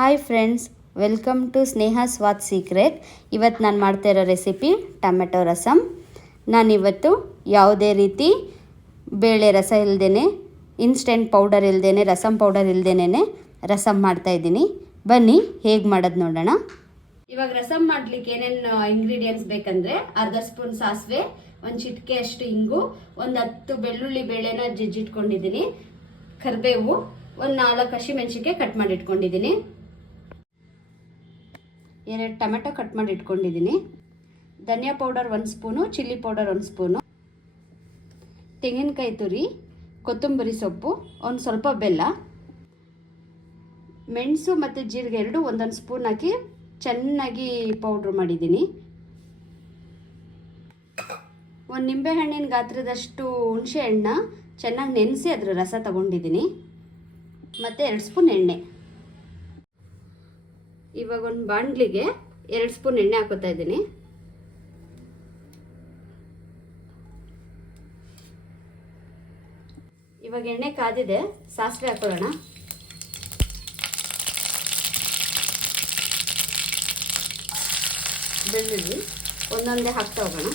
Hi friends, welcome to Sneha Swad secret. ಇವತ್ತು ನಾನು ಮಾಡ್ತಾ ಇರೋ ರೆಸಿಪಿ ಟೊಮೆಟೊ ರಸಮ್. ನಾನಿವತ್ತು ಯಾವುದೇ ರೀತಿ ಬೇಳೆ ರಸ ಇಲ್ಲದೇ, ಇನ್ಸ್ಟೆಂಟ್ ಪೌಡರ್ ಇಲ್ಲದೇ, ರಸಮ್ ಪೌಡರ್ ಇಲ್ಲದೇ ರಸಮ್ ಮಾಡ್ತಾಯಿದ್ದೀನಿ. ಬನ್ನಿ ಹೇಗೆ ಮಾಡೋದು ನೋಡೋಣ. ಇವಾಗ ರಸಮ್ ಮಾಡಲಿಕ್ಕೆ ಏನೇನು ಇಂಗ್ರೀಡಿಯೆಂಟ್ಸ್ ಬೇಕಂದರೆ, ಅರ್ಧ ಸ್ಪೂನ್ ಸಾಸಿವೆ, ಒಂದು ಚಿಟಿಕೆ ಅಷ್ಟು ಇಂಗು, ಒಂದು 10 ಬೆಳ್ಳುಳ್ಳಿ ಬೇಳೆನ ಜಜ್ಜಿಟ್ಕೊಂಡಿದ್ದೀನಿ, ಕರಿಬೇವು, ಒಂದು 4 ಹಸಿಮೆಣಸಿನ್ಕಾಯಿ ಕಟ್ ಮಾಡಿ ಇಟ್ಕೊಂಡಿದ್ದೀನಿ, 2 ಟೊಮೆಟೊ ಕಟ್ ಮಾಡಿ ಇಟ್ಕೊಂಡಿದ್ದೀನಿ, ಧನಿಯಾ powder 1 spoon, chilli powder 1 spoon, ತೆಂಗಿನಕಾಯಿ ತುರಿ, ಕೊತ್ತಂಬರಿ ಸೊಪ್ಪು, ಒಂದು ಸ್ವಲ್ಪ ಬೆಲ್ಲ, ಮೆಣಸು ಮತ್ತು ಜೀರಿಗೆ ಎರಡು ಒಂದೊಂದು ಸ್ಪೂನ್ ಹಾಕಿ ಚೆನ್ನಾಗಿ ಪೌಡ್ರ್ ಮಾಡಿದ್ದೀನಿ, ಒಂದು ನಿಂಬೆಹಣ್ಣಿನ ಗಾತ್ರದಷ್ಟು ಹುಣಸೆ ಹಣ್ಣನ್ನ ಚೆನ್ನಾಗಿ ನೆನೆಸಿ ಅದರ ರಸ ತಗೊಂಡಿದ್ದೀನಿ, ಮತ್ತು 2 ಸ್ಪೂನ್ ಎಣ್ಣೆ. ಇವಾಗ ಒಂದು ಬಾಣಲಿಗೆ 2 ಸ್ಪೂನ್ ಎಣ್ಣೆ ಹಾಕೋತಾ ಇದ್ದೀನಿ. ಇವಾಗ ಎಣ್ಣೆ ಕಾದಿದೆ, ಸಾಸಿವೆ ಹಾಕೊಳ್ಳೋಣ. ಬೆಳ್ಳುಳ್ಳಿ ಒಂದೊಂದೇ ಹಾಕ್ತಾ ಹೋಗೋಣ.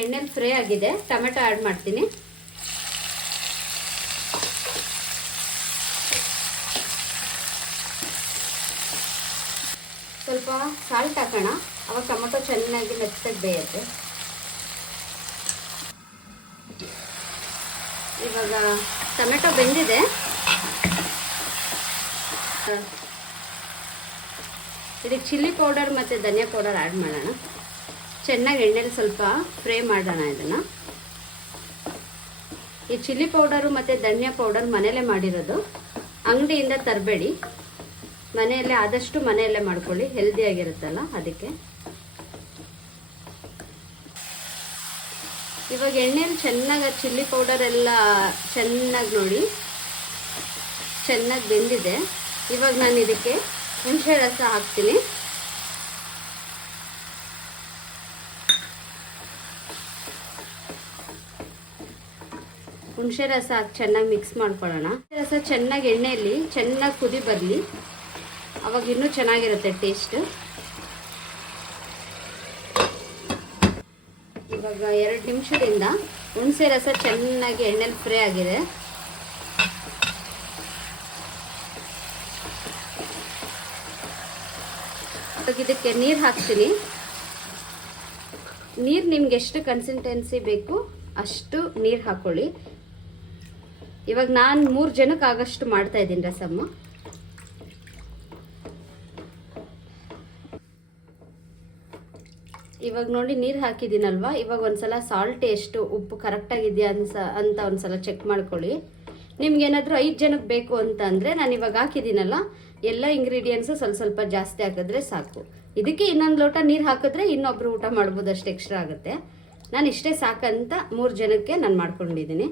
ಎಣ್ಣೆಲಿ ಫ್ರೈ ಆಗಿದೆ, ಟೊಮೆಟೊ ಆ್ಯಡ್ ಮಾಡ್ತೀನಿ. ಸ್ವಲ್ಪ ಸಾಲ್ಟ್ ಹಾಕೋಣ, ಅವಾಗ ಟೊಮೆಟೊ ಚೆನ್ನಾಗಿ ಮೆತ್ತಗೆ ಬೇಯುತ್ತೆ. ಇವಾಗ ಟೊಮೆಟೊ ಬೆಂದಿದೆ, ಇದಕ್ಕೆ ಚಿಲ್ಲಿ ಪೌಡರ್ ಮತ್ತು ಧನಿಯಾ ಪೌಡರ್ ಆ್ಯಡ್ ಮಾಡೋಣ. ಚೆನ್ನಾಗಿ ಎಣ್ಣೆಲಿ ಸ್ವಲ್ಪ ಫ್ರೈ ಮಾಡೋಣ ಇದನ್ನು. ಈ ಚಿಲ್ಲಿ ಪೌಡರು ಮತ್ತು ಧನಿಯಾ ಪೌಡರ್ ಮನೆಯಲ್ಲೇ ಮಾಡಿರೋದು, ಅಂಗಡಿಯಿಂದ ತರಬೇಡಿ, ಮನೆಯಲ್ಲೇ ಆದಷ್ಟು ಮನೆಯಲ್ಲೇ ಮಾಡ್ಕೊಳ್ಳಿ, ಹೆಲ್ದಿಯಾಗಿರುತ್ತಲ್ಲ ಅದಕ್ಕೆ. ಇವಾಗ ಎಣ್ಣೆಲಿ ಚೆನ್ನಾಗಿ ಚಿಲ್ಲಿ ಪೌಡರ್ ಎಲ್ಲ ಚೆನ್ನಾಗಿ ನೋಡಿ ಚೆನ್ನಾಗಿ ಬೆಂದಿದೆ. ಇವಾಗ ನಾನು ಇದಕ್ಕೆ ಹುಣಸೆ ರಸ ಹಾಕ್ತೀನಿ. ಹುಣಸೆ ರಸ ಹಾಕಿ ಚೆನ್ನಾಗಿ ಮಿಕ್ಸ್ ಮಾಡ್ಕೊಳ್ಳೋಣ. ರಸ ಚೆನ್ನಾಗಿ ಎಣ್ಣೆಯಲ್ಲಿ ಚೆನ್ನಾಗಿ ಕುದಿ ಬರಲಿ, ಅವಾಗ ಇನ್ನೂ ಚೆನ್ನಾಗಿರುತ್ತೆ ಟೇಸ್ಟ್. ಇವಾಗ 2 ನಿಮಿಷದಿಂದ ಹುಣಸೆ ರಸ ಚೆನ್ನಾಗಿ ಎಣ್ಣೆಲಿ ಫ್ರೈ ಆಗಿದೆ. ಇವಾಗ ಇದಕ್ಕೆ ನೀರು ಹಾಕ್ತೀನಿ. ನೀರು ನಿಮ್ಗೆ ಎಷ್ಟು ಕನ್ಸಿಸ್ಟೆನ್ಸಿ ಬೇಕು ಅಷ್ಟು ನೀರು ಹಾಕ್ಕೊಳ್ಳಿ. ಇವಾಗ ನಾನು 3 ಜನಕ್ಕೆ ಆಗಷ್ಟು ಮಾಡ್ತಾ ಇದ್ದೀನಿ ರಸಮ್ಮು. ಇವಾಗ ನೋಡಿ ನೀರು ಹಾಕಿದ್ದೀನಲ್ವ, ಇವಾಗ ಒಂದ್ಸಲ ಸಾಲ್ಟ್ ಎಷ್ಟು ಉಪ್ಪು ಕರೆಕ್ಟಾಗಿದೆಯಾ ಅಂತ ಒಂದ್ಸಲ ಚೆಕ್ ಮಾಡ್ಕೊಳ್ಳಿ. ನಿಮ್ಗೇನಾದರೂ 5 ಜನಕ್ಕೆ ಬೇಕು ಅಂತ ಅಂದರೆ ನಾನು ಇವಾಗ ಹಾಕಿದ್ದೀನಲ್ಲ, ಎಲ್ಲ ಇಂಗ್ರೀಡಿಯೆಂಟ್ಸು ಸ್ವಲ್ಪ ಜಾಸ್ತಿ ಹಾಕಿದ್ರೆ ಸಾಕು. ಇದಕ್ಕೆ ಇನ್ನೊಂದು ಲೋಟ ನೀರು ಹಾಕಿದ್ರೆ ಇನ್ನೊಬ್ರು ಊಟ ಮಾಡ್ಬೋದು, ಅಷ್ಟು ಎಕ್ಸ್ಟ್ರಾ ಆಗುತ್ತೆ. ನಾನು ಇಷ್ಟೇ ಸಾಕಂತ 3 ಜನಕ್ಕೆ ನಾನು ಮಾಡ್ಕೊಂಡಿದ್ದೀನಿ.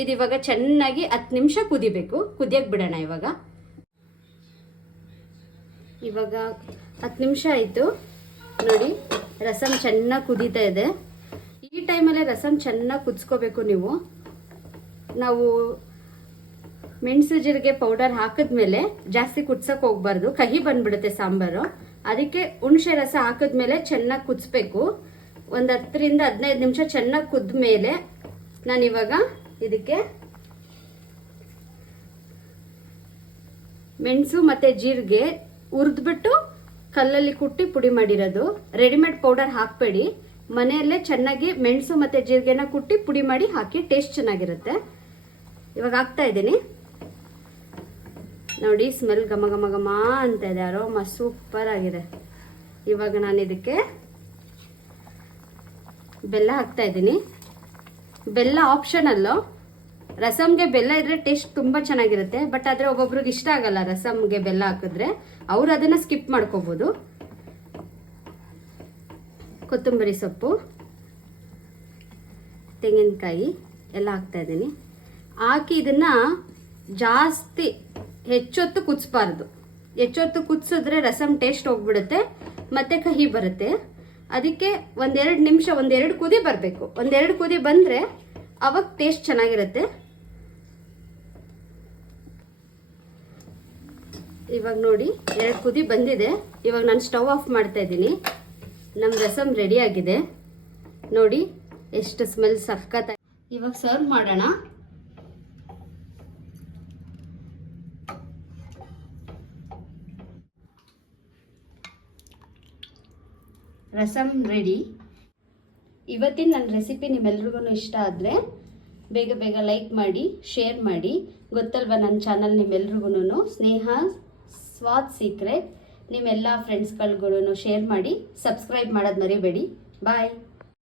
ಇದು ಇವಾಗ ಚೆನ್ನಾಗಿ 10 ನಿಮಿಷ ಕುದಿಬೇಕು, ಕುದಿಯಕ್ಕೆ ಬಿಡೋಣ. ಇವಾಗ 10 ನಿಮಿಷ ಆಯಿತು ನೋಡಿ, ರಸಮ್ ಚೆನ್ನಾಗಿ ಕುದೀತಾ ಇದೆ. ಈ ಟೈಮಲ್ಲೇ ರಸಮ್ ಚೆನ್ನಾಗಿ ಕುದಿಸ್ಕೋಬೇಕು ನೀವು. ನಾವು ಮೆಣಸು ಜೀರಿಗೆ ಪೌಡರ್ ಹಾಕಿದ್ಮೇಲೆ ಜಾಸ್ತಿ ಕುದಿಸೋಕೆ ಹೋಗ್ಬಾರ್ದು, ಕಹಿ ಬಂದ್ಬಿಡುತ್ತೆ ಸಾಂಬಾರು. ಅದಕ್ಕೆ ಹುಣಸೆ ರಸ ಹಾಕಿದ್ಮೇಲೆ ಚೆನ್ನಾಗಿ ಕುದಿಸ್ಬೇಕು. ಒಂದು 10 ರಿಂದ 15 ನಿಮಿಷ ಚೆನ್ನಾಗಿ ಕುದ್ದ ಮೇಲೆ ನಾನಿವಾಗ ಇದಕ್ಕೆ ಮೆಣಸು ಮತ್ತು ಜೀರಿಗೆ ಹುರಿದ್ಬಿಟ್ಟು ಕಲ್ಲಲ್ಲಿ ಕುಟ್ಟಿ ಪುಡಿ ಮಾಡಿರೋದು, ರೆಡಿಮೇಡ್ ಪೌಡರ್ ಹಾಕಬೇಡಿ. ಮನೆಯಲ್ಲೇ ಚೆನ್ನಾಗಿ ಮೆಣಸು ಮತ್ತು ಜೀರಿಗೆನ ಕುಟ್ಟಿ ಪುಡಿ ಮಾಡಿ ಹಾಕಿ, ಟೇಸ್ಟ್ ಚೆನ್ನಾಗಿರುತ್ತೆ. ಇವಾಗ ಹಾಕ್ತಾ ಇದ್ದೀನಿ ನೋಡಿ, ಸ್ಮೆಲ್ ಘಮ ಘಮ ಘಮ ಅಂತ ಇದೆ, ಅರೋಮಾ ಸೂಪರ್ ಆಗಿದೆ. ಇವಾಗ ನಾನು ಇದಕ್ಕೆ ಬೆಲ್ಲ ಹಾಕ್ತಾ ಇದ್ದೀನಿ. ಬೆಲ್ಲ ಆಪ್ಷನಲ್ಲು, ರಸಮ್ಗೆ ಬೆಲ್ಲ ಇದ್ರೆ ಟೇಸ್ಟ್ ತುಂಬ ಚೆನ್ನಾಗಿರುತ್ತೆ. ಬಟ್ ಆದರೆ ಒಬ್ಬೊಬ್ರಿಗೆ ಇಷ್ಟ ಆಗಲ್ಲ ರಸಮ್ಗೆ ಬೆಲ್ಲ ಹಾಕಿದ್ರೆ, ಅವರು ಅದನ್ನು ಸ್ಕಿಪ್ ಮಾಡ್ಕೋಬೋದು. ಕೊತ್ತಂಬರಿ ಸೊಪ್ಪು, ತೆಂಗಿನಕಾಯಿ ಎಲ್ಲ ಹಾಕ್ತಾ ಇದ್ದೀನಿ. ಹಾಕಿ ಇದನ್ನು ಜಾಸ್ತಿ ಹೆಚ್ಚೊತ್ತು ಕುದಿಸ್ಬಾರ್ದು. ಹೆಚ್ಚೊತ್ತು ಕುದಿಸಿದ್ರೆ ರಸಮ್ ಟೇಸ್ಟ್ ಹೋಗ್ಬಿಡುತ್ತೆ, ಮತ್ತೆ ಕಹಿ ಬರುತ್ತೆ. ಅದಕ್ಕೆ ಒಂದೆರಡು ನಿಮಿಷ, ಒಂದೆರಡು ಕುದಿ ಬರಬೇಕು. ಒಂದೆರಡು ಕುದಿ ಬಂದರೆ ಅವಾಗ ಟೇಸ್ಟ್ ಚೆನ್ನಾಗಿರುತ್ತೆ. ಇವಾಗ ನೋಡಿ 2 ಕುದಿ ಬಂದಿದೆ. ಇವಾಗ ನಾನು ಸ್ಟವ್ ಆಫ್ ಮಾಡ್ತಾ ಇದ್ದೀನಿ. ನಮ್ಮ ರಸಮ್ ರೆಡಿ ಆಗಿದೆ ನೋಡಿ, ಎಷ್ಟು ಸ್ಮೆಲ್ ಸಖತ್. ಇವಾಗ ಸರ್ವ್ ಮಾಡೋಣ. ರಸಮ್ ರೆಡಿ. ಇವತ್ತಿನ ನನ್ನ ರೆಸಿಪಿ ನಿಮ್ಮೆಲ್ರಿಗೂ ಇಷ್ಟ ಆದರೆ ಬೇಗ ಬೇಗ ಲೈಕ್ ಮಾಡಿ, ಶೇರ್ ಮಾಡಿ. ಗೊತ್ತಲ್ವ ನನ್ನ ಚಾನಲ್ ನಿಮ್ಮೆಲ್ರಿಗೂ ಸ್ನೇಹ ಸ್ವಾದ್ ಸೀಕ್ರೆಟ್. ನಿಮ್ಮೆಲ್ಲ ಫ್ರೆಂಡ್ಸ್ಗಳಿಗೂ ಶೇರ್ ಮಾಡಿ, ಸಬ್ಸ್ಕ್ರೈಬ್ ಮಾಡೋದು ಮರಿಬೇಡಿ. ಬಾಯ್.